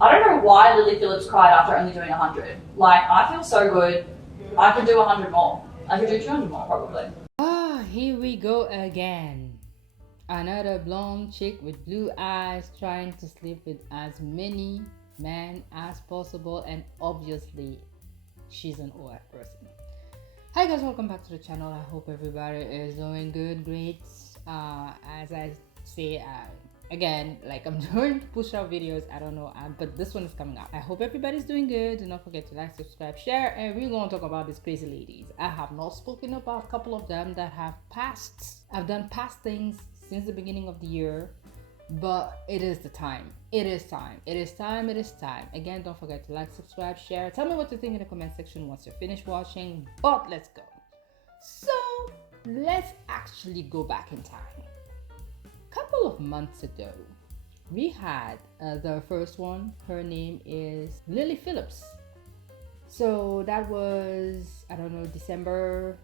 I don't know why Lily Phillips cried after only doing 100. Like, I feel so good. I could do 100 more. I could do 200 more, probably. Ah, here we go again. Another blonde chick with blue eyes trying to sleep with as many men as possible, and obviously she's an OF person. Hi guys, welcome back to the channel. I hope everybody is doing good, great. As I say again, like I'm doing push-up videos, I don't know, but this one is coming out. I hope everybody's doing good. Do not forget to like, subscribe, share, and we're going to talk about these crazy ladies. I have not spoken about a couple of them that have done past things since the beginning of the year, but it is the time. It is time. Again, don't forget to like, subscribe, share. Tell me what you think in the comment section once you're finished watching. But let's go. So let's actually go back in time. Couple of months ago, we had the first one. Her name is Lily Phillips. So that was, I don't know, December.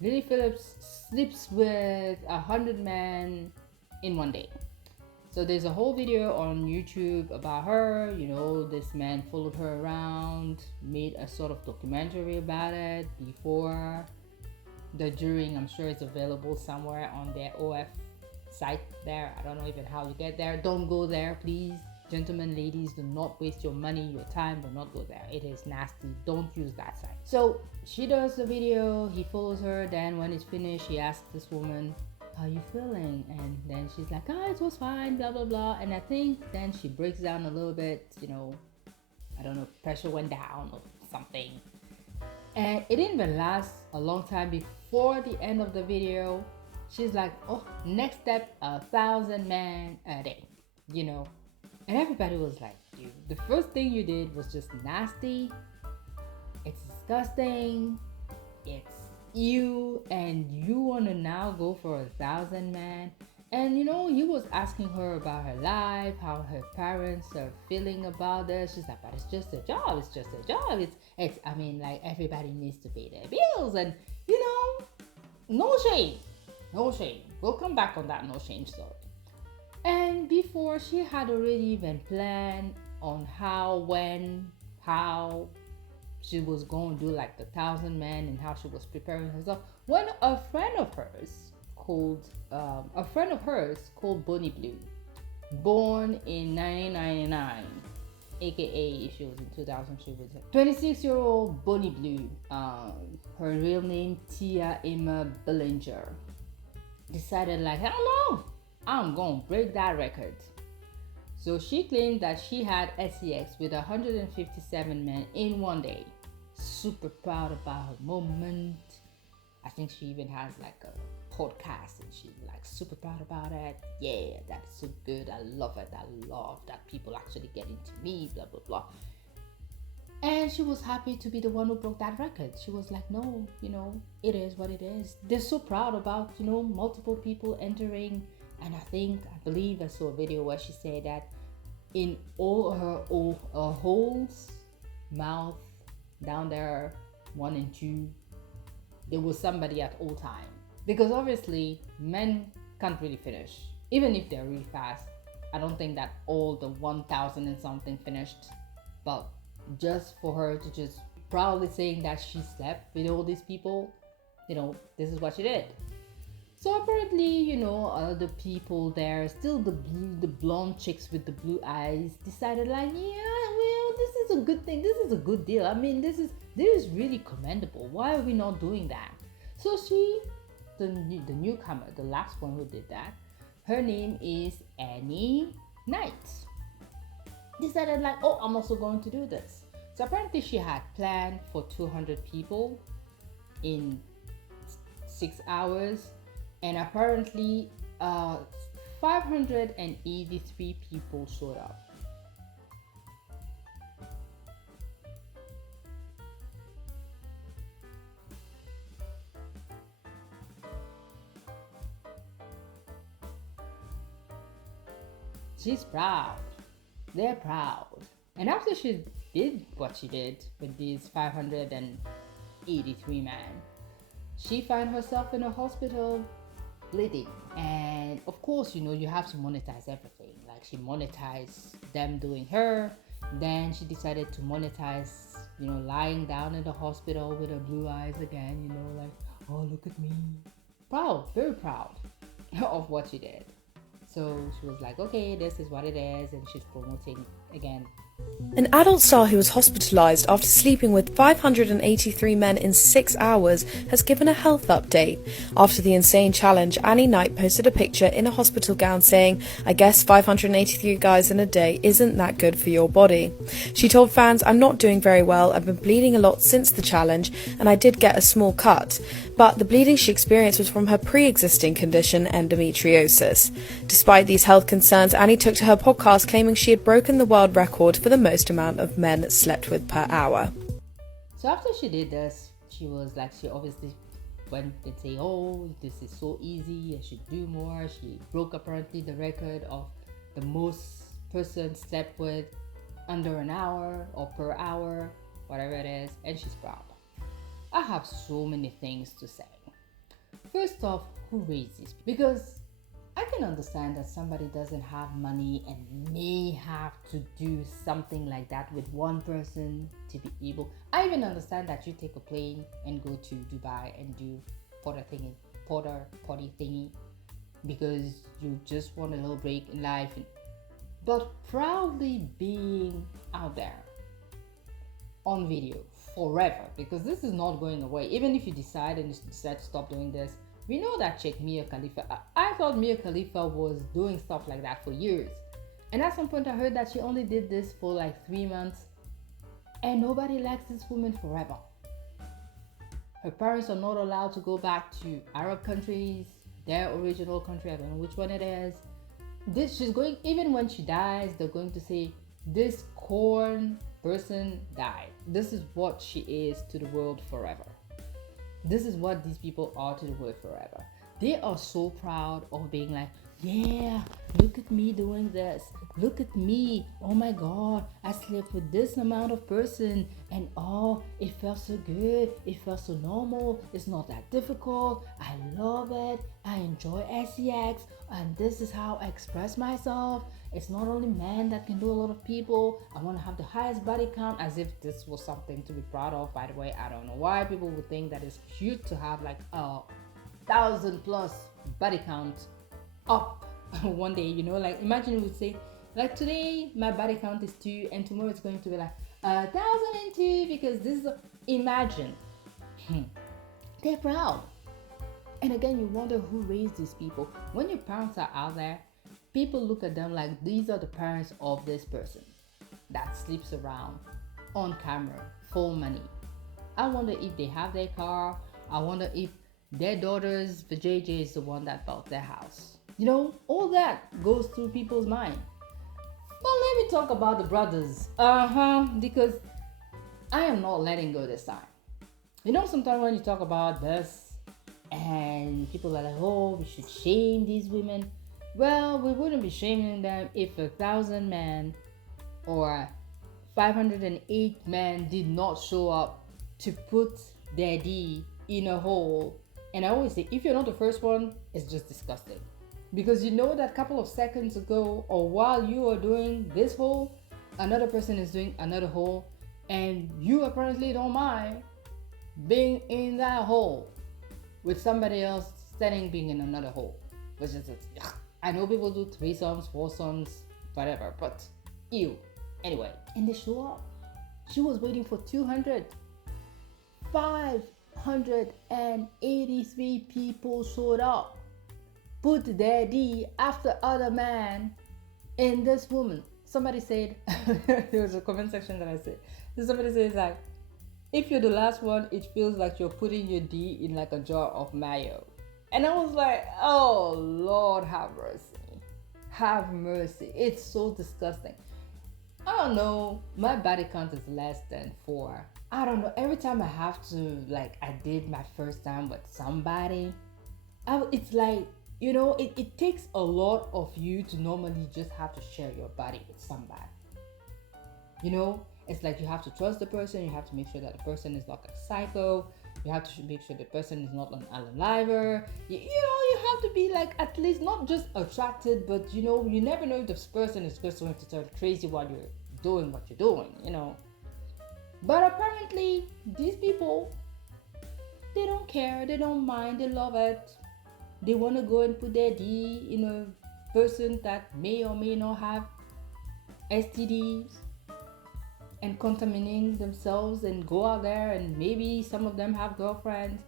Lily Phillips sleeps with 100 men in one day. So there's a whole video on YouTube about her. You know, this man followed her around, made a sort of documentary about it before, the during. I'm sure it's available somewhere on their OF site there. I don't know even how you get there. Don't go there, please. Gentlemen, ladies, do not waste your money, your time. Do not go there. It is nasty. Don't use that site. So she does the video, he follows her. Then when it's finished, he asks this woman, how you feeling? And then she's like, oh, it was fine, blah blah blah. And I think then she breaks down a little bit, you know, I don't know, pressure went down or something. And it didn't even last a long time. Before the end of the video, she's like, oh, next step, 1,000 men a day, you know. And everybody was like, dude, the first thing you did was just nasty. It's disgusting. It's you, and you want to now go for 1,000 men. And you know, he was asking her about her life, how her parents are feeling about this. She's like, but it's just a job. It's just a job. It's. I mean, like, everybody needs to pay their bills, and you know, no shame. No shame. We'll come back on that no shame story. And before, she had already even planned on how she was going to do like the 1,000 men and how she was preparing herself. When a friend of hers called Bonnie Blue, born in 1999, aka she was in 2000, she was 26-year-old Bonnie Blue. Her real name Tia Emma Bellinger. Decided like, hell no, I'm gonna break that record. So she claimed that she had sex with 157 men in one day. Super proud about her moment. I think she even has like a podcast and she's like super proud about it. Yeah, that's so good. I love it. I love that people actually get into me, blah blah blah. And she was happy to be the one who broke that record. She was like, no, you know, it is what it is. They're so proud about, you know, multiple people entering. And I believe I saw a video where she said that in all her holes, mouth, down there, 1 and 2, there was somebody at all time. Because obviously, men can't really finish. Even if they're really fast. I don't think that all the 1,000 and something finished. But just for her to just proudly saying that she slept with all these people, you know, this is what she did. So apparently, you know, the people there, still the blonde chicks with the blue eyes, decided like, yeah, well, this is a good thing. This is a good deal. I mean, this is really commendable. Why are we not doing that? So she, the newcomer, the last one who did that, her name is Annie Knight. Decided like, oh, I'm also going to do this. So apparently she had planned for 200 people in 6 hours. And apparently 583 people showed up. She's proud. They're proud. And after she did what she did with these 583 men, she found herself in a hospital bleeding. And of course, you know, you have to monetize everything. Like, she monetized them doing her, Then she decided to monetize, lying down in the hospital with her blue eyes again, like, oh, look at me. Proud, very proud of what she did. So she was like, okay, this is what it is, and she's promoting again. An adult star who was hospitalised after sleeping with 583 men in 6 hours has given a health update. After the insane challenge, Annie Knight posted a picture in a hospital gown saying, I guess 583 guys in a day isn't that good for your body. She told fans, I'm not doing very well, I've been bleeding a lot since the challenge, and I did get a small cut. But the bleeding she experienced was from her pre-existing condition, endometriosis. Despite these health concerns, Annie took to her podcast claiming she had broken the world record for the most amount of men slept with per hour. So after she did this, she was like, she obviously went and say, oh, this is so easy, I should do more. She broke apparently the record of the most person slept with under an hour or per hour, whatever it is, and she's proud. I have so many things to say. First off, who raised this? Because I can understand that somebody doesn't have money and may have to do something like that with one person to be able. I even understand that you take a plane and go to Dubai and do potty thingy because you just want a little break in life. But proudly being out there on video forever, because this is not going away. Even if you decide to stop doing this, we know that chick Mia Khalifa. I thought Mia Khalifa was doing stuff like that for years, and at some point I heard that she only did this for like 3 months, and nobody likes this woman forever. Her parents are not allowed to go back to Arab countries, their original country. I don't know which one it is. She's going, even when she dies, they're going to say this corn person died. This is what she is to the world forever. This is what these people are to the world forever. They are so proud of being like, yeah, look at me doing this. Look at me. Oh my God, I slept with this amount of person and oh, it felt so good. It felt so normal. It's not that difficult. I love it. I enjoy sex and this is how I express myself. It's not only men that can do a lot of people. I want to have the highest body count, as if this was something to be proud of. By the way, I don't know why people would think that it's cute to have like 1,000+ body count up one day, like imagine we would say like today my body count is 2 and tomorrow it's going to be like 1,002 because this is imagine. They're proud. And again, you wonder who raised these people. When your parents are out there, people look at them like these are the parents of this person that sleeps around on camera for money. I wonder if they have their car. I wonder if their daughter's vajayjay is the one that bought their house. All that goes through people's mind. But let me talk about the brothers. Because I am not letting go this time. Sometimes when you talk about this and people are like, oh, we should shame these women. Well, we wouldn't be shaming them if 1,000 men or 508 men did not show up to put their D in a hole. And I always say, if you're not the first one, it's just disgusting. Because that couple of seconds ago, or while you are doing this hole, another person is doing another hole, and you apparently don't mind being in that hole with somebody else standing being in another hole. Which is I know people do threesomes, foursomes, whatever, but ew. Anyway, and they show up. She was waiting for 200. 583 people showed up. Put their D after other man in this woman. Somebody said, there was a comment section that I said, somebody says like, if you're the last one, it feels like you're putting your D in like a jar of mayo. And I was like, oh Lord, have mercy. Have mercy. It's so disgusting. I don't know. My body count is less than 4. I don't know. Every time I have to, like, I did my first time with somebody, it's like, it takes a lot of you to normally just have to share your body with somebody. It's like you have to trust the person. You have to make sure that the person is not a psycho. You have to make sure the person is not an unaliver. You have to be like at least not just attracted, but you never know if this person is just going to turn crazy while you're doing what you're doing, you know. But apparently, these people, they don't care, they don't mind, they love it. They want to go and put their D in a person that may or may not have STDs and contaminating themselves and go out there, and maybe some of them have girlfriends.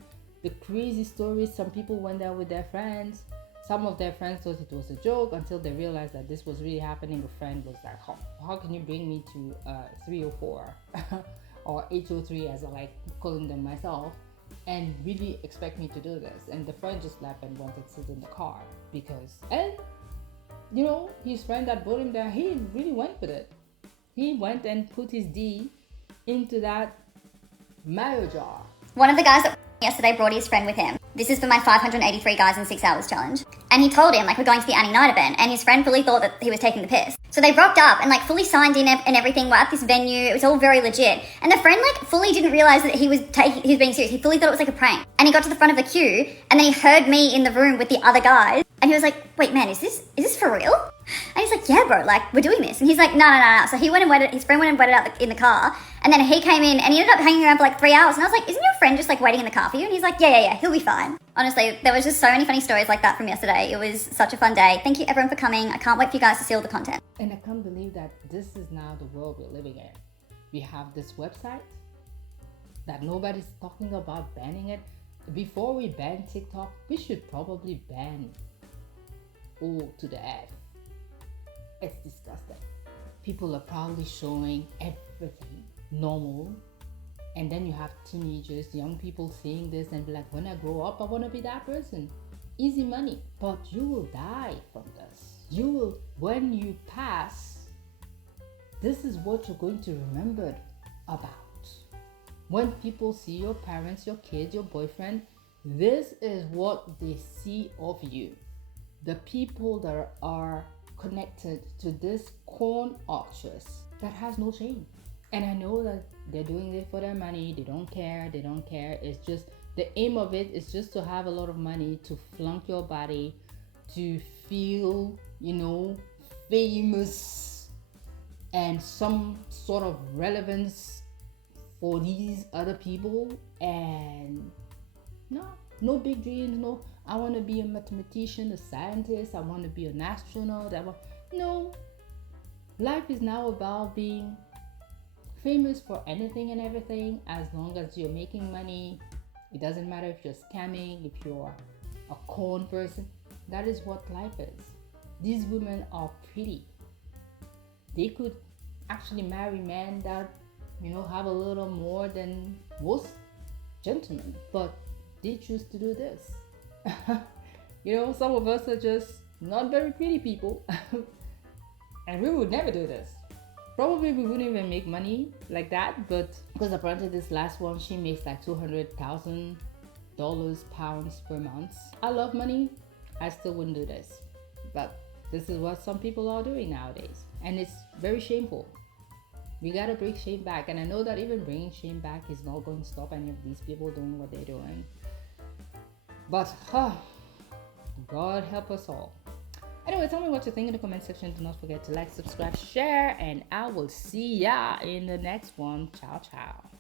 The crazy stories, some people went there with their friends. Some of their friends thought it was a joke until they realized that this was really happening. A friend was like, how can you bring me to 304 or 803 as I like calling them myself, and really expect me to do this? And the friend just left and went and sit in the car and you know, his friend that brought him there, he really went with it. He went and put his D into that mayo jar. One of the guys that yesterday brought his friend with him. This is for my 583 guys in 6 hours challenge. And he told him, like, we're going to the Annie Night event, and his friend fully thought that he was taking the piss. So they rocked up and, like, fully signed in and everything. We're at this venue. It was all very legit. And the friend, like, fully didn't realize that he was being serious. He fully thought it was like a prank. And he got to the front of the queue, and then he heard me in the room with the other guys. And he was like, wait, man, is this for real? And he's like, yeah, bro, like, we're doing this. And he's like, no. So he went and waited, his friend went and waited out in the car. And then he came in and he ended up hanging around for like 3 hours. And I was like, isn't your friend just like waiting in the car for you? And he's like, yeah, he'll be fine. Honestly, there was just so many funny stories like that from yesterday. It was such a fun day. Thank you everyone for coming. I can't wait for you guys to see all the content. And I can't believe that this is now the world we're living in. We have this website that nobody's talking about banning it. Before we ban TikTok, we should probably ban O to the F. It's disgusting. People are probably showing everything normal, and then you have teenagers, young people seeing this and be like, when I grow up, I want to be that person. Easy money. But you will die from this. You will, when you pass, this is what you're going to remember about. When people see your parents, your kids, your boyfriend, this is what they see of you. The people that are connected to this corn archers that has no shame. And I know that they're doing it for their money. They don't care. It's just the aim of it is just to have a lot of money, to flunk your body, to feel, you know, famous and some sort of relevance for these other people. And no big dreams. No, I want to be a mathematician, a scientist. I want to be an astronaut. No, life is now about being famous for anything and everything. As long as you're making money, it doesn't matter if you're scamming, if you're a corn person. That is what life is. These women are pretty. They could actually marry men that, you know, have a little more than most gentlemen, but they choose to do this. You know, some of us are just not very pretty people. And we would never do this. Probably we wouldn't even make money like that, but because apparently this last one, she makes like $200,000 pounds per month. I love money. I still wouldn't do this, but this is what some people are doing nowadays, and it's very shameful. We gotta bring shame back, and I know that even bringing shame back is not going to stop any of these people doing what they're doing. But God help us all. Anyway, tell me what you think in the comment section. Do not forget to like, subscribe, share, and I will see ya in the next one. Ciao, ciao.